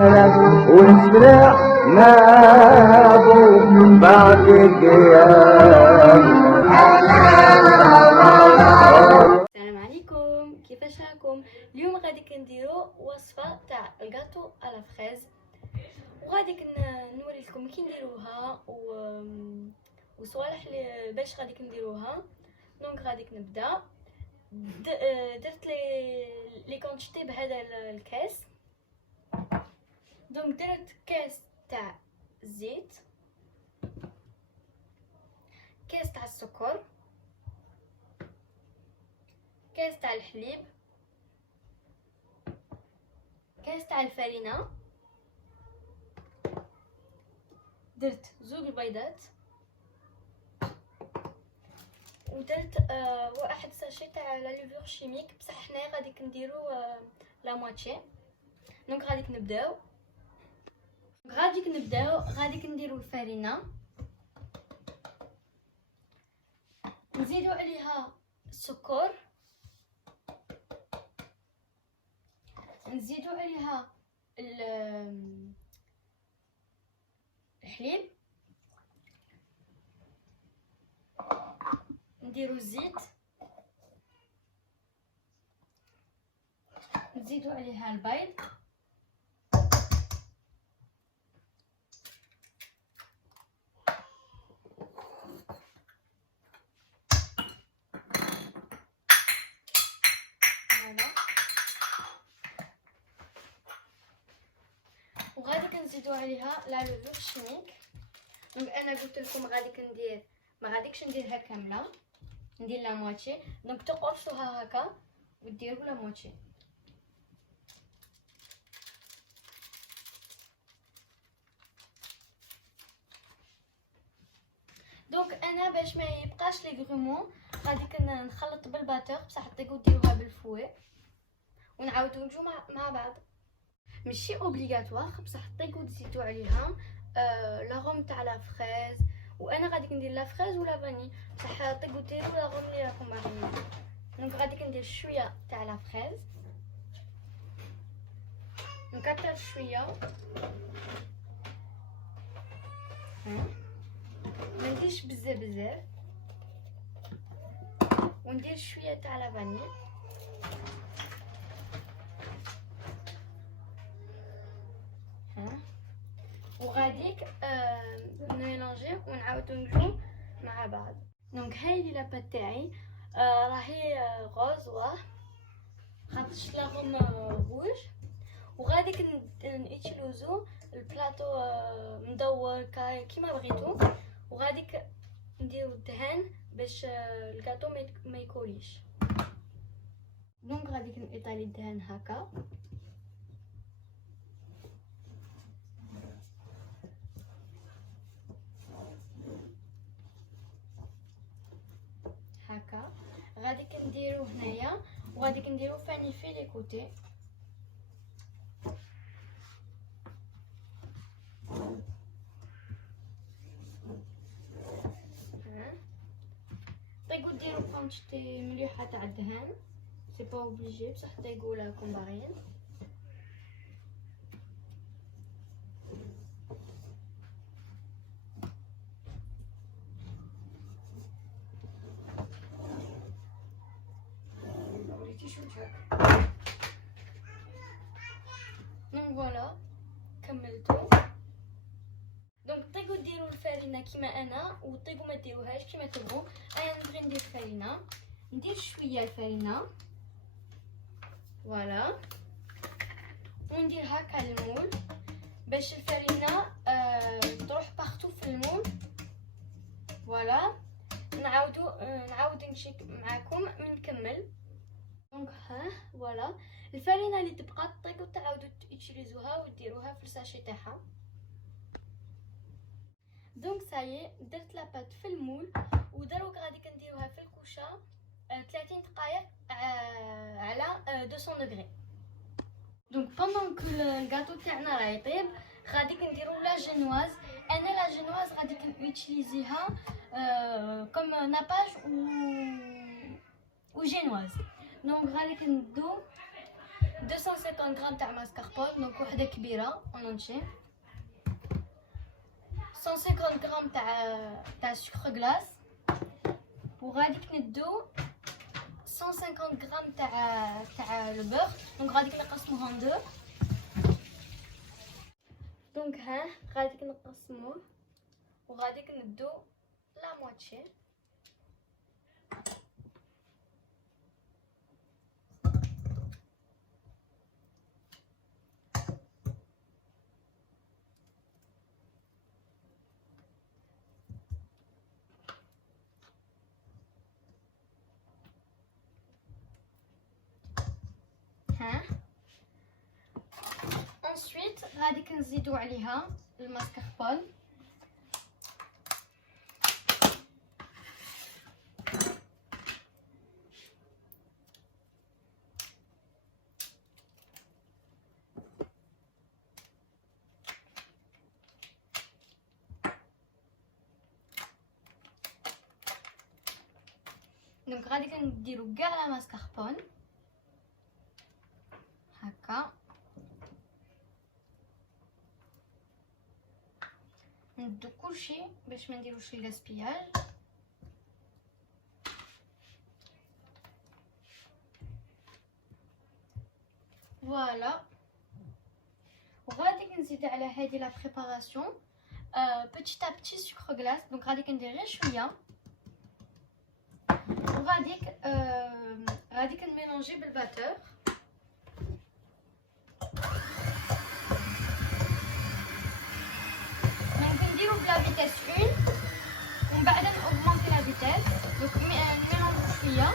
ونسرع نابو بعد القيام. السلام عليكم، كيفاش راكم؟ اليوم غادي كنديرو وصفه تاع الغاتو على فريز، وغادي نوري لكم كي نديروها وصوالح باش غادي كنديروها. دونك غادي نبدا. درت لي كونتيتي بهذا الكاس. دونك درت كاس تاع الزيت، كاس تاع السكر، كاس تاع الحليب، كاس تاع الفرينه، درت زوج البيضات، ودرت واحد ساشي تاع لا ليفور شيميك، بصح حنايا غادي نديرو لا مواتشي. دونك غادي نبداو غادي نديرو الفرينه، نزيدو عليها السكر، نزيدو عليها الحليب، نديرو الزيت، نزيدو عليها البيض، وغادي كنزيدو عليها لا لوفور شيميك. دونك انا قلت لكم ما غاديكش نديرها كامله، ندير لا مواتشي. دونك تقرصوها هكا وديروا لا مواتشي. دونك انا باش ما يبقاش لي غرومون غادي نخلط بالباتور، بصح تقدروا ديروها بالفوي ونعاودو نجو مع بعض. ماشي اوبليغاتوار، بصح تقدروا تزيدوا عليها لاغوم تاع لا فريز، وانا غادي ندير لا فريز ولا فاني، بصح تقدروا ديروا لاغوم اللي راكم باغيين. دونك غادي ندير شويه تاع لا فريز، نكتر شويه، ما نديرش بزاف، وندير شويه تاع لا فاني، وغاديك نميلونجي ونعاودو نجو مع بعض. دونك هاي لا بات تاعي راهي غوز واه خاطرش لاغوم روج، وغادي نيتيلوزو البلاطو مدور كيما بغيتو، وغادي نديرو الدهان باش الكاطو ما يكوليش. دونك غادي نطيطالي الدهان هكا، غادي نديرو هنايا، وغادي نديرو فاني في لي كوتي. طيقو ديرو كونتيتي مليحه تاع الدهان، سي با اوبليجي، بصح طيقو راكم باغيين. دونك فوالا كملتو. دونك طيقو ديروا الفرينه كيما انا، وطيقو ما ديروهاش كيما تبغوا. انا نبغي ندير فرينه، ندير شويه الفرينه فوالا، وندير هكا المول باش الفرينه تروح بارتو في المول. فوالا نعاود نشيك معاكم من نكمل. دونك فوالا الفرينه اللي تبقى طيقو تعاودوا تيتيليزوها وديروها في الساشي تاعها. دونك صايي درت لاباط في المول، ودروك غادي كنديروها في الكوشه 30 دقائق على 200 دوغري. دونك بوندون كو الغاتو تاعنا راه يطيب غادي كنديرو لا جينواز. انا لا جينواز غادي كنوتيليزيها كوم ناباج و جينواز. دونك غادي 250 غرام تاع ماسكاربون، دونك وحده كبيره اون انشي. 150 غرام تاع سكر غلاس، وغادي ندو 150 غرام تاع البور، دونك غادي نقسموهم دو. دونك ها غادي نقسموه وغادي ندو لا موتشي. ها ensuite غادي نزيدو عليها الماسكاربون. دونك غادي نديرو كاع لا ماسكاربون هكا، ندو كلشي باش ما نديروش الغاسبياج. فوالا، وغادي نزيد على هذه لا بريباراسيون بوتيت ا بوتي سكر غلاس. دونك غادي ندير غير شويه وغادي نميلونجي بالباتور. دونك نديرو بلا فيتاس 1 ومن بعد نأوغمونتي لا فيتاس. دونك نميلونجو شويه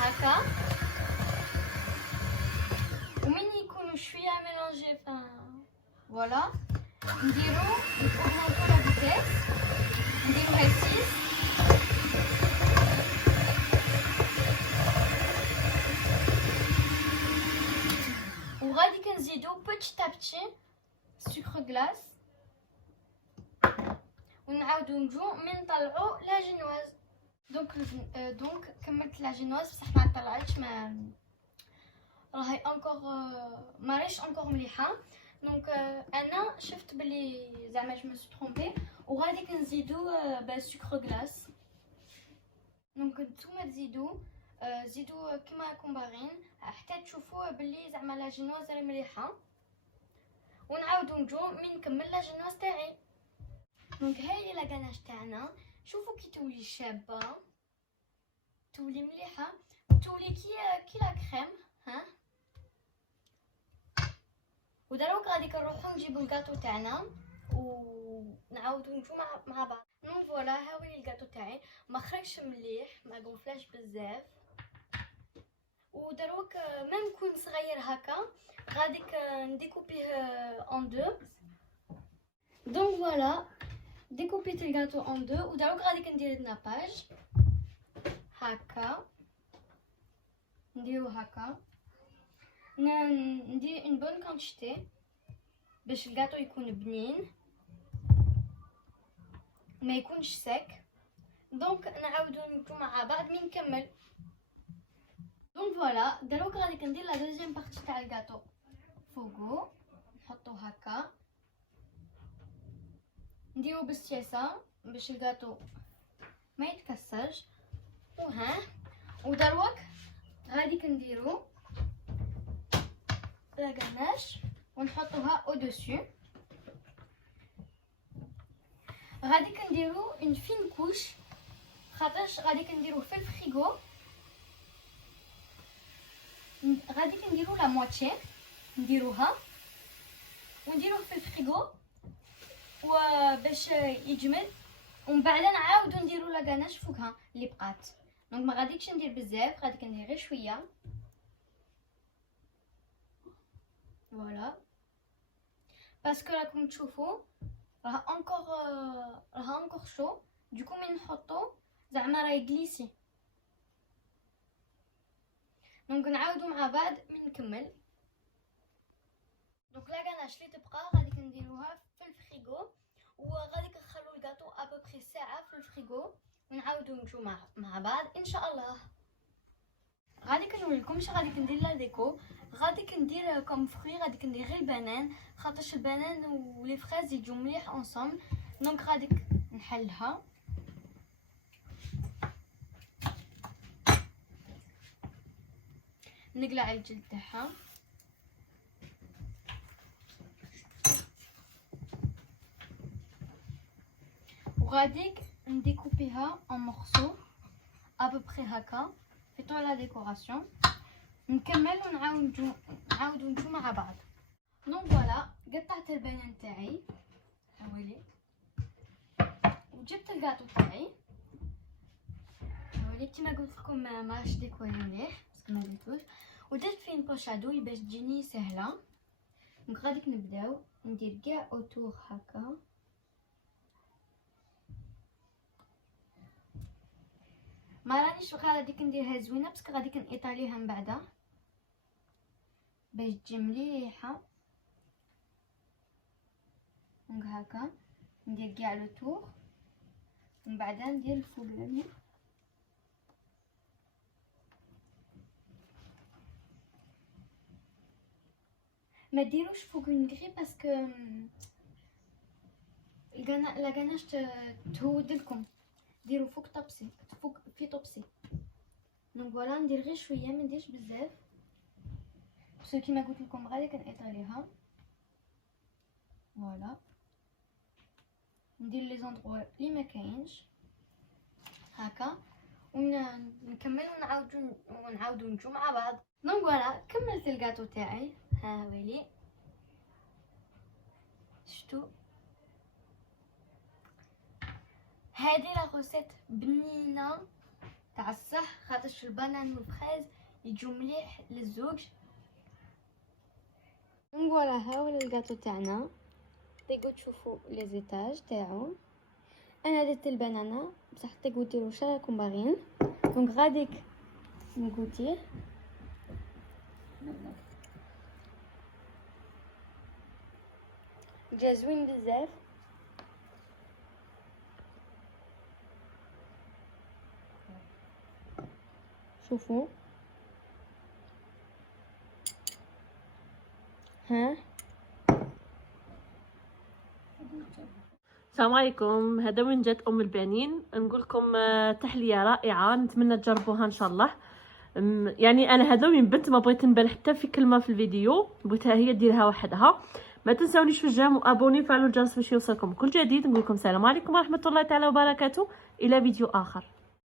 هكا، ومن يكونوا شويه ميلونجي فوالا نديرو نأوغمونتو لا فيتاس، نديروها 6. وغادي كنزيدو بوتيت ا بوتي سكر غلاس ونعاودو نجو من نطلعو لا جينواز. دونك كملت لا جينواز بصح ما طلعتش، ما راهي انكور ما ريش انكور مليحه. دونك انا شفت بلي زعما جو مسو ترومبي وغادي كنزيدو سكر غلاس. دونك نتوما تزيدو زيدو كيما راكم باغيين حتى تشوفوا بلي زعما لا جينواز راهي مليحه، ونعاودو نجو من نكمل لا جينواز تاعي. دونك هاهي لا غاناش تاعنا، شوفوا كي تولي شابه، تولي مليحه، تولي كي لا كريم. ها ودروك غادي نروحو نجيبو الكاطو تاعنا ونعاودو نجو مع بعض. دونك فوالا، ها هو الكاطو تاعي، ما خرجش مليح، ما غونفلاش بزاف. ودروك ميم كون صغير هكا غادي نديكوبيه اون دو. دونك فوالا ديكوبيت الكاطو اون دو، ودروك غادي ندير الناباج هكا، نديرو هكا، ندير اون بون كونتيتي باش الكاطو يكون بنين ما يكونش ساك. دونك نعاودو نجو مع بعض من نكمل. دونك فوالا دروك غادي ندير لا دوزيام بارتي تاع الكاطو فوقو، نحطو هكا، نديرو بالسياسه باش الكاطو ما يتكسرش. وها ودروك غادي نديرو لا غاناش ونحطوها او دوسو. غادي نديرو اون فين كوش خاطرش غادي نديروه في الفريغو. غادي نديرو لا موتشي نديروها ونديروه في الفريغو وباش يجمد، ومن بعد نعاودو نديرو لا غاناش فوقها اللي بقات. دونك ما غاديش ندير بزاف، غادي ندير غير شويه. فوالا باسكو راكم تشوفوا راها انكور شو، دوكو من نحطو زعما راهي غليسي. دونك نعاودو مع بعض من نكمل. دونك لا غاناش اللي تبقى غادي نديروها في الفريغو، وغادي نخلو الكاطو ابوبري ساعه في الفريغو ونعاودو نمشيو مع بعض ان شاء الله. غادي كنوريكم اش غادي كندير لا ديكو. غادي كندير كوم فخي، غادي كندير غير البنان خاطرش البنان ولي فريز يجيو مليح اونصومبل. دونك غادي نحلها. نقلع الجلد تاعها وغادي نديكوبيها ان مورسو ابوبري هكا في طول لا ديكوراسيون. نكمل ونعاودو نجو مع بعض. دونك فوالا قطعت البنان تاعي هاولي، وجبت الكاطو تاعي هاولي كيما قلت لكم ما راش ديكوري مليح باسكو ما درتوش، ودرت فيه بوشادو باش تجيني سهله. دونك غادي نبداو ندير كاع اوتور هكا. ما رانيش غادي نديرها زوينه باسكو غادي كنيطاليها من بعدا باش تجي مليحه. دونك هكا ندير كاع لو طور ومن بعدا ندير الفوقاني. ما ديروش فوق نغري باسكو لا غناش تهود لكم، ديروا فوق طبسي فوق في طبسي. دونك فوالا ندير غير شويه ما نديرش بزاف باسكو كيما قلت لكم غادي كنيطاليها. فوالا ندير لي زوندرو اللي ما كاينش هكا ونكمل ونعاودو نجو مع بعض. دونك فوالا كملت الكاطو تاعي ها ويلي شفتو. هذه لا روسيت بنينه تاع الصح خاطرش البنان والفريز يجو مليح للزوج. دونك فوالا ها هو الكاطو تاعنا. تقدروا تشوفوا لي زيتاج تاعو. انا درت البنانه بصح تقدروا ديروا واش راكم باغيين. دونك غادي نغوتيه جا زوين بزاف. شوفوا ها. السلام عليكم، هذا وين جات ام البنين. نقول لكم تحليه رائعه، نتمنى تجربوها ان شاء الله. يعني انا هذا وين بنت ما بغيت نبان حتى في كلمه في الفيديو، بغيتها هي ديرها وحدها. ما تنساونيش في الجيم وابوني وفعلوا الجرس باش يوصلكم كل جديد. نقول لكم السلام عليكم ورحمه الله تعالى وبركاته، الى فيديو اخر.